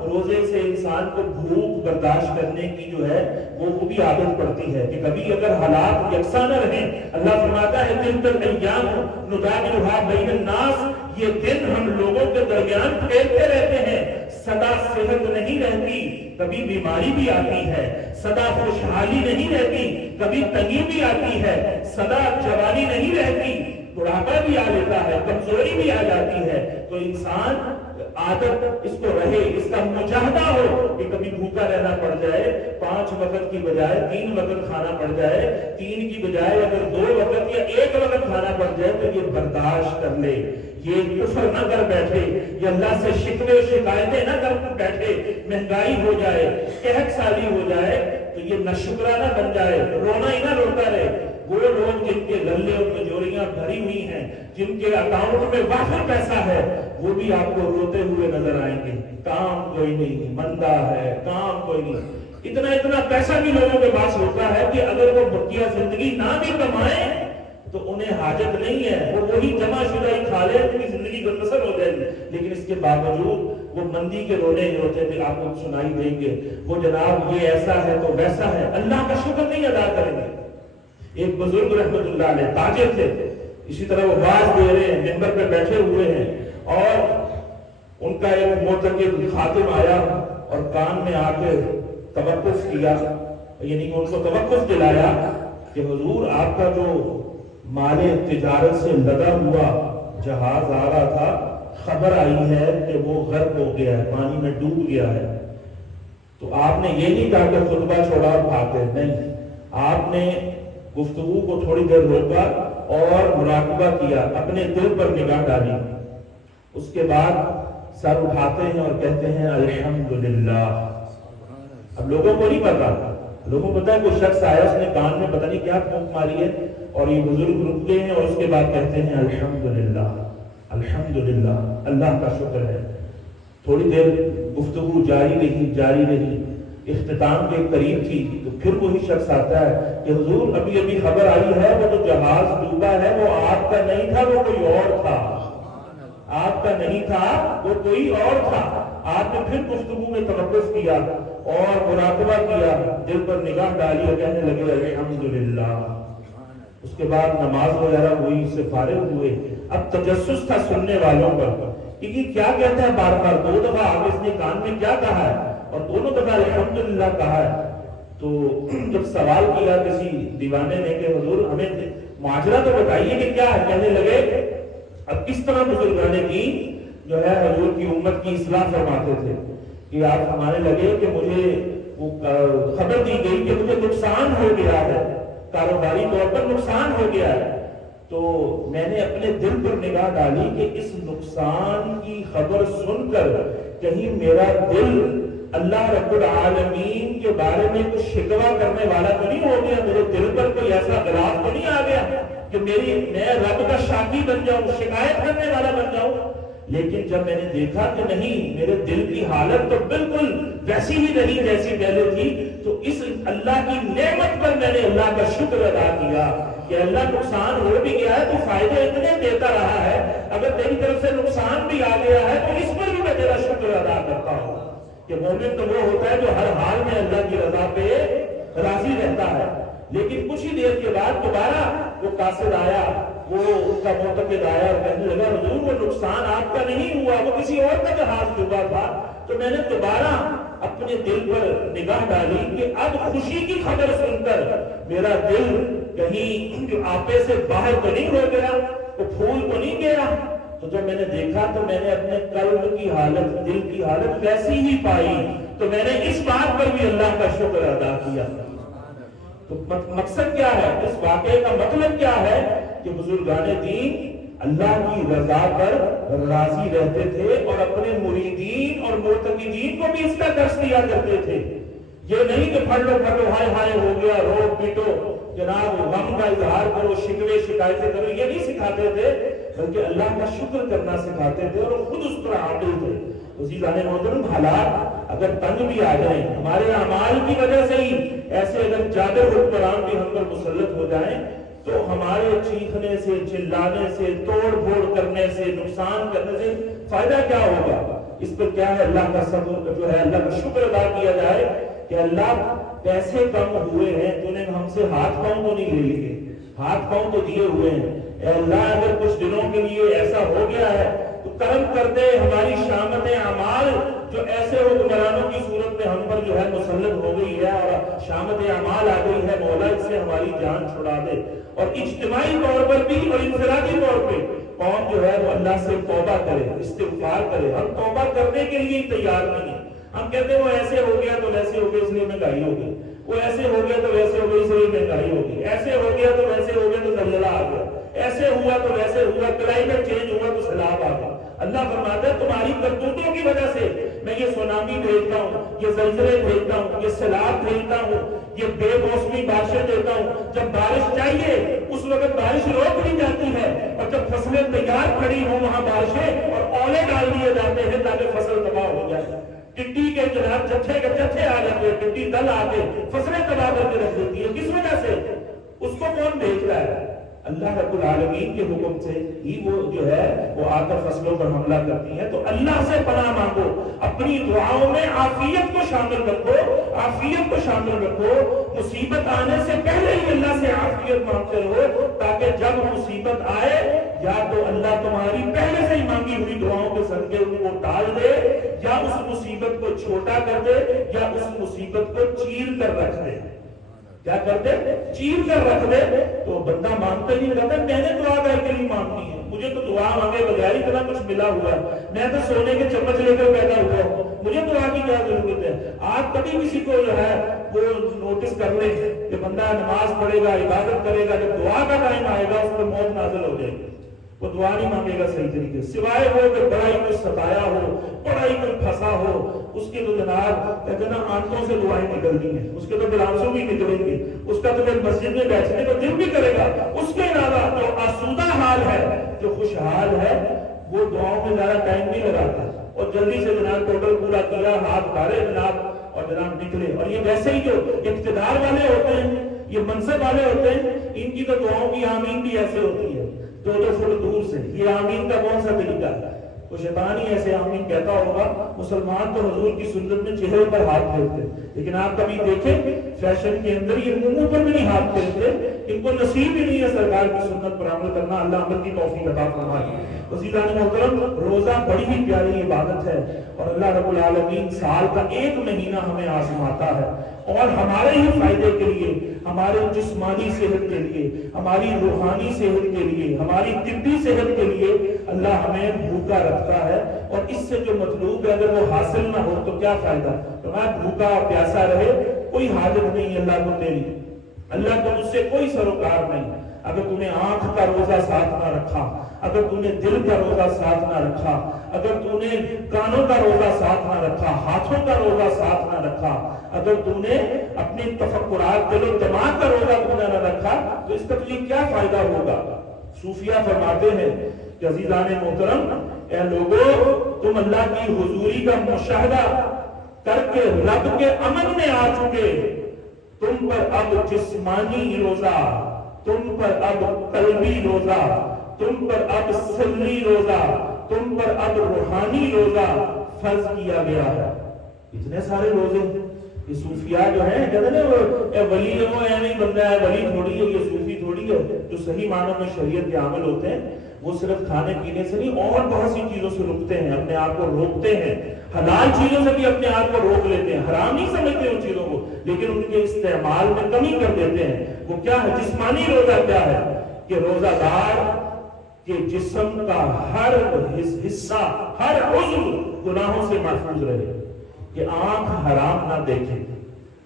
روزے سے انسان کو بھوک برداشت کرنے کی جو ہے وہ بھی عادت پڑتی ہے کہ کبھی اگر حالات یکساں نہ رہیں، اللہ فرماتا ہے تلک الایام نداولها بین الناس، یہ دن ہم لوگوں کے درمیان پھیرتے رہتے ہیں، سدا صحت نہیں رہتی، کبھی بیماری بھی آتی ہے، سدا خوشحالی نہیں رہتی، کبھی تنگی بھی آتی ہے، سدا جوانی نہیں رہتی، بڑھاپا بھی آ لیتا ہے، کمزوری بھی آ جاتی ہے۔ تو انسان عادت اس کو رہے، اس کا مجاہدہ ہو کہ کبھی بھوکا رہنا پڑ جائے، 5 وقت کی بجائے 3 وقت کھانا پڑ جائے، 3 کی بجائے اگر 2 وقت یا 1 وقت کھانا پڑ جائے تو یہ برداشت کر لے، یہ کفر نہ کر بیٹھے، یہ اللہ سے شکوے و شکایتیں نہ کر بیٹھے، مہنگائی ہو جائے، قحط سالی ہو جائے تو یہ نہ شکرانہ بن جائے، رونا ہی نہ روتا رہے۔ وہ لوگ جن کے غلے اور تجوریاں بھری ہوئی ہیں، جن کے اکاؤنٹ میں وافر پیسہ ہے، وہ بھی آپ کو روتے ہوئے نظر آئیں گے، کام کوئی نہیں، مندہ ہے، کام کوئی نہیں۔ اتنا پیسہ بھی لوگوں کے پاس ہوتا ہے کہ اگر وہ بقیہ زندگی نہ بھی کمائیں تو انہیں حاجت نہیں ہے، وہ وہی جمع شدہ ہی کھا لے، ان کی زندگی بسر ہو جائے گی، لیکن اس کے باوجود وہ مندی کے رونے ہوتے تھے، آپ کو سنائی دیں گے، وہ جناب یہ ایسا ہے تو ویسا ہے، اللہ کا شکر نہیں ادا کریں گے۔ ایک بزرگ رحمت اللہ علیہ تاجر تھے، اسی طرح وہ واعظ دے رہے ہیں، منبر پہ بیٹھے ہوئے ہیں، اور ان کا ایک معتقد خادم آیا اور کان میں آ کے توقف کیا، یعنی ان کو توقف دلایا کہ حضور آپ کا جو مال تجارت سے لدا ہوا جہاز آ رہا تھا، خبر آئی ہے کہ وہ غرق ہو گیا ہے، پانی میں ڈوب گیا ہے۔ تو آپ نے یہ نہیں کہا کہ خطبہ چھوڑا اور بھاگے، نہیں، آپ نے گفتگو کو تھوڑی دیر روکا اور مراقبہ کیا، اپنے دل پر نگاہ ڈالی، اس کے بعد سر اٹھاتے ہیں اور کہتے ہیں الحمدللہ۔ اب لوگوں کو نہیں پتا، لوگوں کو پتا ہے کوئی شخص آیا، اس نے کان میں پتہ نہیں کیا پھونک ماری ہے، اور یہ بزرگ رکتے ہیں اور اس کے بعد کہتے ہیں الحمدللہ، الحمدللہ، اللہ کا شکر ہے۔ تھوڑی دیر گفتگو جاری رہی، اختتام کے قریب تھی تو پھر وہی شخص آتا ہے کہ حضور ابھی خبر آئی ہے وہ جو جہاز ڈوبا ہے وہ آپ کا نہیں تھا، وہ کوئی اور تھا، آپ کا نہیں تھا، وہ کوئی اور تھا۔ آپ نے پھر گفتگو میں توقف کیا اور مراقبہ کیا، دل پر نگاہ ڈالی اور کہنے لگے الحمدللہ۔ اس کے بعد نماز وغیرہ ہوئی، اس سے فارغ ہوئے۔ اب تجسس تھا سننے والوں پر کہ یہ کیا کہتا ہے، بار بار 2 دفعہ آگے اس نے کان میں کیا کہا ہے اور دونوں دفعہ الحمدللہ کہا ہے۔ تو جب سوال کیا کسی دیوانے نے کہ حضور ہمیں معاجرہ تو بتائیے کہ کیا ہے، کہنے لگے اب کس طرح بزرگان دین جو ہے حضور کی امت کی اصلاح فرماتے تھے کہ آپ فرمانے لگے کہ مجھے وہ خبر دی گئی کہ مجھے نقصان ہو گیا ہے، کاروباری طور پر نقصان ہو گیا ہے، تو میں نے اپنے دل پر نگاہ ڈالی کہ اس نقصان کی خبر سن کر کہیں میرا دل اللہ رب العالمین کے بارے میں کچھ شکوہ کرنے والا تو نہیں ہو گیا، میرے دل پر کوئی ایسا غلاف تو نہیں آ گیا کہ میں رب کا شاکی بن جاؤں، شکایت کرنے والا بن جاؤں۔ لیکن جب میں نے دیکھا کہ نہیں، میرے دل کی حالت تو بالکل ویسی ہی نہیں جیسی پہلے تھی، تو اس اللہ کی نعمت پر میں نے اللہ کا شکر ادا کیا کہ اللہ نقصان ہو بھی گیا ہے تو فائدے اتنے دیتا رہا ہے، اگر تیری طرف سے نقصان بھی آ گیا ہے تو اس پر بھی میں تیرا شکر ادا کرتا ہوں۔ کہ مومن تو وہ ہوتا ہے جو ہر حال میں اللہ کی رضا پہ راضی رہتا ہے۔ لیکن کچھ ہی دیر کے بعد دوبارہ وہ قاصد آیا، وہ ان کا معتقد آیا اور کہنے لگا حضور وہ نقصان آپ کا نہیں ہوا، وہ کسی اور کا جہاز ڈوبا تھا۔ تو میں نے دوبارہ اپنے دل پر نگاہ ڈالی کہ اب خوشی کی خبر سن کر میرا دل کہیں جو آپے سے باہر تو نہیں ہو گیا، وہ پھول تو نہیں گیا۔ تو جب میں نے دیکھا تو میں نے اپنے قلب کی حالت، دل کی حالت ویسی ہی پائی، تو میں نے اس بات پر بھی اللہ کا شکر ادا کیا۔ تو مقصد کیا ہے اس واقعے کا، مطلب کیا ہے کہ بزرگان دین اللہ کی رضا پر راضی رہتے تھے اور اپنے مریدین اور معتقدین کو بھی اس کا درس دیا کرتے تھے۔ یہ نہیں کہ پڑھ لو ہائے ہائے ہو گیا، رو پیٹو، جناب غم کا اظہار کرو، شکوے شکایتیں کرو، یہ نہیں سکھاتے تھے، بلکہ اللہ کا شکر کرنا سکھاتے تھے اور خود اس پر عامل تھے۔ عزیزان محترم، حالات اگر تنگ بھی آ جائیں، ہمارے اعمال کی وجہ سے ہی ایسے اگر جابر حکمران بھی ہم پر مسلط ہو جائیں، تو ہمارے چیخنے سے، چلانے سے، توڑ پھوڑ کرنے سے، نقصان کرنے سے فائدہ کیا ہوگا؟ اس پر کیا ہے اللہ کا صبر جو ہے اللہ کا شکر ادا کیا جائے کہ اللہ پیسے کم ہوئے ہیں تو نے ہم سے ہاتھ پاؤں تو نہیں لے لیے، ہاتھ پاؤں تو دیے ہوئے ہیں۔ اے اللہ اگر کچھ دنوں کے لیے ایسا ہو گیا ہے تو کرم کر دے، ہماری شامت اعمال جو ایسے حکمرانوں کی صورت میں ہم پر جو ہے مسلط ہو گئی ہے اور شامت اعمال آ گئی ہے، مولا اس سے ہماری جان چھڑا دے۔ اور اجتماعی طور پر بھی اور انفرادی طور پہ قوم جو ہے وہ اللہ سے توبہ کرے، استغفار کرے۔ ہم توبہ کرنے کے لیے تیار نہیں ہیں، ہم کہتے ہیں وہ ایسے ہو گیا تو ویسے ہو گیا اس لیے مہنگائی ہوگی، وہ ایسے ہو گیا تو ویسے ہو گیا اس لیے مہنگائی ہوگی، ایسے ہو گیا تو ویسے ہو گیا تو زلزلہ آ گیا، ایسے ہوا تو ویسے ہوا، کلائمیٹ چینج ہوا تو سیلاب آ گیا۔ اللہ فرماتا ہے تمہاری کرتوتوں کی وجہ سے میں یہ سونامی بھیجتا ہوں، یہ زلزلے بھیجتا ہوں، یہ سیلاب بھیجتا ہوں، یہ بے موسمی بارشیں دیتا ہوں۔ جب بارش چاہیے اس وقت بارش روک دی جاتی ہے، اور جب فصلیں تیار کھڑی ہوں وہاں بارشیں اور اولے ڈال دیے جاتے ہیں تاکہ فصل تباہ ہو جائے۔ ٹڈی کے جناب جتھے کے جتھے آ جاتے ہیں، ٹڈی دل آ کے فصلیں تباہ کر کے رکھ دیتی ہے، کس وجہ سے؟ اس کو کون بھیج رہا ہے؟ اللہ رب العالمین کے حکم سے ہی وہ جو ہے وہ آ کر فصلوں پر حملہ کرتی ہے۔ تو اللہ سے پناہ مانگو، اپنی دعاؤں میں عافیت کو شامل رکھو، عافیت کو شامل رکھو۔ مصیبت آنے سے پہلے ہی اللہ سے عافیت مانگتے رہو، تاکہ جب مصیبت آئے یا تو اللہ تمہاری پہلے سے ہی مانگی ہوئی دعاؤں کے صدقے ان کو ٹال دے، یا اس مصیبت کو چھوٹا کر دے، یا اس مصیبت کو چیر کر رکھ دے۔ کیا کر دے؟ چیر کر رکھ دے۔ تو بندہ مانگتا ہی نہیں رہتا میں نے دعا کر کے نہیں مانگنی ہے، مجھے تو دعا مانگے بغیر اتنا کچھ ملا ہوا ہے، میں تو سونے کے چمچ لے کر پیدا ہوا ہوں، مجھے دعا کی کیا ضرورت ہے؟ آپ کبھی کسی کو جو ہے وہ نوٹس کر لیں کہ بندہ نماز پڑھے گا، عبادت کرے گا، جب دعا کا ٹائم آئے گا اس پر موت نازل ہو جائے گی، وہ دعا نہیں مانگے گا صحیح طریقے سے، سوائے وہ کہ بڑا ہی کوئی ستایا ہو، بڑا ہی کوئی پھنسا ہو، اس کے تو جناب کہتے ہیں نا آنکھوں سے دعائیں نکلتی ہیں، اس کے تو بلانسوں بھی نکلیں گے، اس کا تو پھر مسجد میں بیٹھنے کو دل بھی کرے گا۔ اس کے علاوہ جو آسودہ حال ہے، جو خوشحال ہے، وہ دعاؤں میں زیادہ ٹائم نہیں لگاتا اور جلدی سے جناب ٹوٹل پورا کیا، ہاتھ ڈالے جناب اور جناب نکلے۔ اور یہ ویسے ہی جو اقتدار والے ہوتے ہیں، یہ منصب والے ہوتے ہیں، ان کی تو دعاؤں کی آمین بھی ایسے ہوتی ہے 2-2 فٹ دور سے۔ یہ آمین کا کون سا طریقہ ہے؟ وہ شیطان ہی ایسے آمین کہتا ہوگا۔ مسلمان تو حضور کی سنت میں چہرے پر ہاتھ پھیرتے، لیکن آپ کبھی دیکھیں فیشن کے اندر یہ منہ پر بھی نہیں ہاتھ پھیرتے، ان کو نصیب ہی نہیں ہے سرکار کی سنت پر عمل کرنا۔ اللہ عمل کی توفیق عطا فرمائے۔ عزیزان محترم، روزہ بڑی ہی پیاری عبادت ہے اور اللہ رب العالمین سال کا 1 مہینہ ہمیں آزماتا ہے، اور ہمارے ہی فائدے کے لیے، ہمارے جسمانی صحت کے لیے، ہماری روحانی صحت کے لیے، ہماری طبی صحت کے لیے اللہ ہمیں بھوکا رکھتا ہے۔ اور اس سے جو مطلوب ہے اگر وہ حاصل نہ ہو تو کیا فائدہ؟ تو میں بھوکا پیاسا رہے، کوئی حاجت نہیں اللہ کو تیری، اللہ کو اس سے کوئی سروکار نہیں۔ اگر تم نے آنکھ کا روزہ ساتھ نہ رکھا، اگر تم نے دل کا روزہ ساتھ نہ رکھا، اگر تم نے کانوں کا روزہ ساتھ نہ رکھا، ہاتھوں کا روزہ ساتھ نہ رکھا، اگر تم نے اپنے تفکرات دل و دماغ کا روزہ تم نے نہ رکھا، تو اس کا تجھے کیا فائدہ ہوگا؟ صوفیہ فرماتے ہیں کہ عزیزان محترم، اے لوگو تم اللہ کی حضوری کا مشاہدہ کر کے رب کے امن میں آ چکے، تم پر اب جسمانی روزہ، تم پر اب قلبی روزہ، تم پر اب سری روزہ، تم پر اب روحانی روزہ فرض کیا گیا ہے۔ اتنے سارے روزے، یہ صوفیاء جو ہیں کہتے ہیں وہ ولی ہے، وہ نہیں بندہ ہے، ولی تھوڑی ہے، یہ صوفی تھوڑی ہے۔ جو صحیح معنوں میں شریعت کے عامل ہوتے ہیں وہ صرف کھانے پینے سے نہیں اور بہت سی چیزوں سے رکتے ہیں، اپنے آپ کو روکتے ہیں، حلال چیزوں سے بھی اپنے آپ کو روک لیتے ہیں، حرام نہیں سمجھتے ان چیزوں کو، لیکن ان کے استعمال میں کمی کر دیتے ہیں۔ وہ کیا ہے؟ جسمانی روزہ کیا ہے؟ کہ روزہ دار کہ جسم کا ہر حصہ، ہر عضو گناہوں سے محفوظ رہے، کہ آنکھ حرام نہ دیکھے۔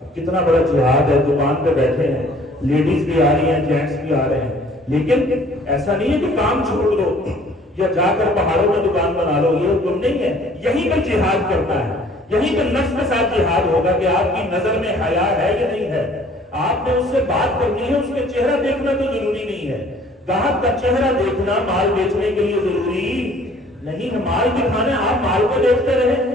اب کتنا بڑا جہاد ہے، دکان پہ بیٹھے ہیں، لیڈیز بھی آ رہی ہیں، جینٹس بھی آ رہے ہیں، لیکن ایسا نہیں ہے کہ کام چھوڑ دو یا جا کر پہاڑوں میں دکان بنا لو، یہ حکم نہیں ہے۔ یہیں پہ جہاد کرنا ہے، یہیں پہ نفس کے ساتھ جہاد ہوگا کہ آپ کی نظر میں حیا ہے یا نہیں ہے۔ آپ نے اس سے بات کرنی ہے، اس کے چہرہ دیکھنا تو ضروری نہیں ہے۔ گاہک کا چہرہ دیکھنا مال بیچنے کے لیے ضروری نہیں ہے، مال دکھانا، آپ مال کو دیکھتے رہیں،